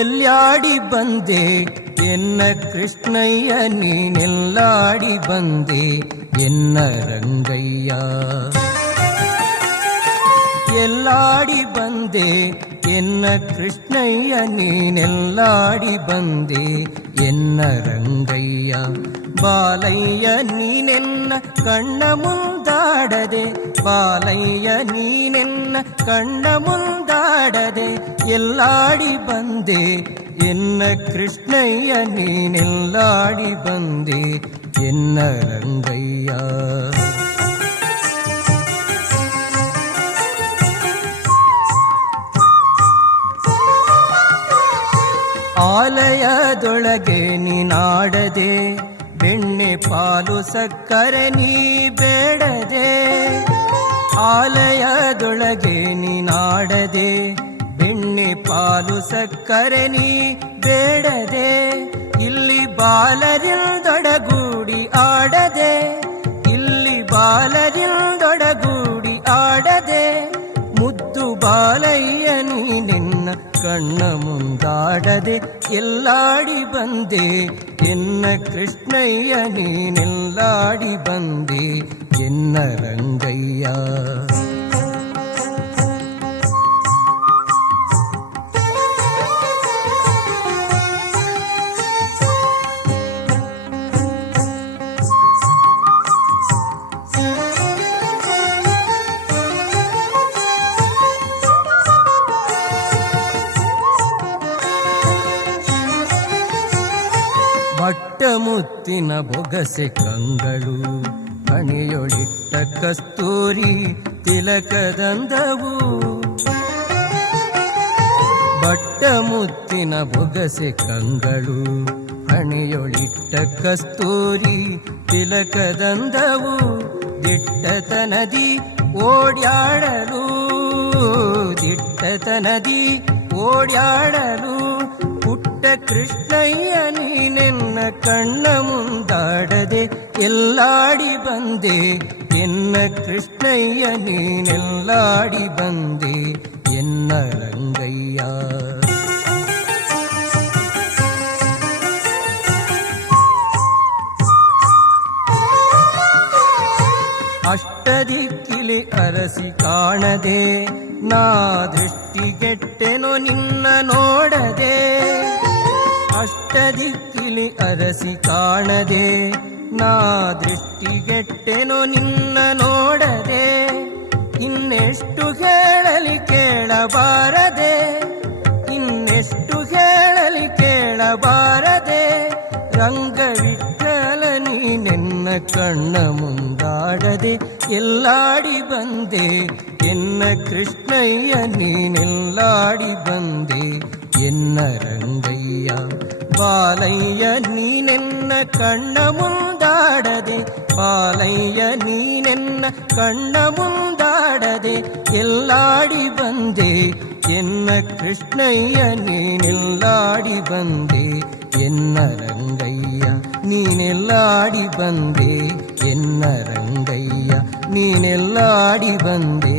ಎಲ್ಲಾಡಿ ಬಂದೆ ಎನ್ನ ಕೃಷ್ಣಯ್ಯ ನೀನೆಲ್ಲಾಡಿ ಬಂದೆ ಎನ್ನ ರಂಗಯ್ಯ. ಎಲ್ಲಾಡಿ ಬಂದೆ ಎನ್ನ ಕೃಷ್ಣಯ್ಯ ನೀನೆಲ್ಲಾಡಿ ಬಂದೆ ಎನ್ನ ರಂಗಯ್ಯ. ಬಾಲಯ್ಯ ನೀನೆನ್ನ ಕಣ್ಣ ಮುಂದಾಡದೆ, ಬಾಲಯ್ಯ ನೀನೆನ್ನ ಕಣ್ಣ ಮುಂದಾಡದೆ ಎಲ್ಲಾಡಿ ಬಂದೆ ಎನ್ನ ಕೃಷ್ಣಯ್ಯ ನೀನೆಲ್ಲಾಡಿ ಬಂದೆ ಎನ್ನ ರಂಗಯ್ಯ. ಆಲಯದೊಳಗೆ ನೀನಾಡದೆ, ಬೆಣ್ಣೆ ಪಾಲು ಸಕ್ಕರೆ ನೀ ಬೇಡದೆ. ಆಲಯದೊಳಗೆ ನೀನಾಡದೆ, ಬೆಣ್ಣೆ ಪಾಲು ಸಕ್ಕರೆ ನೀ ಬೇಡದೆ. ಇಲ್ಲಿ ಬಾಲರಿಂದೊಡಗೂಡಿ ಆಡದೆ, ಇಲ್ಲಿ ಬಾಲರಿಂದೊಡಗೂಡಿ ಆಡದೆ. ಮುದ್ದು ಬಾಲಯ್ಯ ನೀನೆನ್ನ ಕಣ್ಣ ಮುಂದಾಡದೆ ಎಲ್ಲಾಡಿ ಬಂದೆ ಎನ್ನ ಕೃಷ್ಣಯ್ಯ ನೀನೆಲ್ಲಾಡಿ ಬಂದೆ ಎನ್ನ ರಂಗಯ್ಯ. ಮುತ್ತಿನ ಬೊಗಸೆ ಕಂಗಳು, ಹಣೆಯೊಳಿಟ್ಟ ಕಸ್ತೂರಿ ತಿಲಕದಂದವು. ಬಟ್ಟ ಮುತ್ತಿನ ಬೊಗಸೆ ಕಂಗಳು, ಹಣೆಯೊಳಿಟ್ಟ ಕಸ್ತೂರಿ ತಿಲಕದಂದವು. ದಿಟ್ಟತನದಿ ಓಡ್ಯಾಡಲು, ದಿಟ್ಟತನದಿ ಓಡ್ಯಾಡಲು. ಪುಟ್ಟ ಕೃಷ್ಣಯ್ಯ ನೀನೆನ್ನ ಕಣ್ಣ ಮುಂದಾಡದೆ ಎಲ್ಲಾಡಿ ಬಂದೆ ಎನ್ನ ಕೃಷ್ಣಯ್ಯ ನೀನೆಲ್ಲಾಡಿ ಬಂದೆ ಎನ್ನ ರಂಗಯ್ಯ. ಅಷ್ಟದಿಕ್ಕಿಲಿ ಅರಸಿ ಕಾಣದೆ, ನಾ ದೃಷ್ಟಿಗೆಟ್ಟೆನೋ ನಿನ್ನ ನೋಡದೆ. ಅಷ್ಟದಿಕ್ಕಿಲಿ ಅರಸಿ ಕಾಣದೆ, ನಾ ದೃಷ್ಟಿಗೆಟ್ಟೆನೋ ನಿನ್ನ ನೋಡದೆ. ಇನ್ನೆಷ್ಟು ಹೇಳಲಿ ಕೇಳಬಾರದೆ, ಇನ್ನೆಷ್ಟು ಹೇಳಲಿ ಕೇಳಬಾರದೆ. ರಂಗವಿಠಲ ನೀನೆನ್ನ ಕಣ್ಣ ಮುಂದಾಡದೆ ಎಲ್ಲಾಡಿ ಬಂದೆ ಎನ್ನ ಕೃಷ್ಣಯ್ಯ ನೀನೆಲ್ಲಾಡಿ ಬಂದೆ ಎನ್ನ ರಂಗಯ್ಯ. ಬಾಲಯ್ಯ ನೀನೆನ್ನ ಕಣ್ಣ ಮುಂದಾಡದೆ, ಬಾಲಯ್ಯ ನೀನೆನ್ನ ಕಣ್ಣ ಮುಂದಾಡದೆ ಎಲ್ಲಾಡಿ ಬಂದೆ ಎನ್ನ ಕೃಷ್ಣಯ್ಯ ನೀನೆಲ್ಲಾಡಿ ಬಂದೆ ಎನ್ನ ರಂಗಯ್ಯ. ನೀನೆಲ್ಲಾಡಿ ಬಂದೆ ಎನ್ನ ರಂಗಯ್ಯ, ನೀನೆಲ್ಲಾಡಿ ಬಂದೆ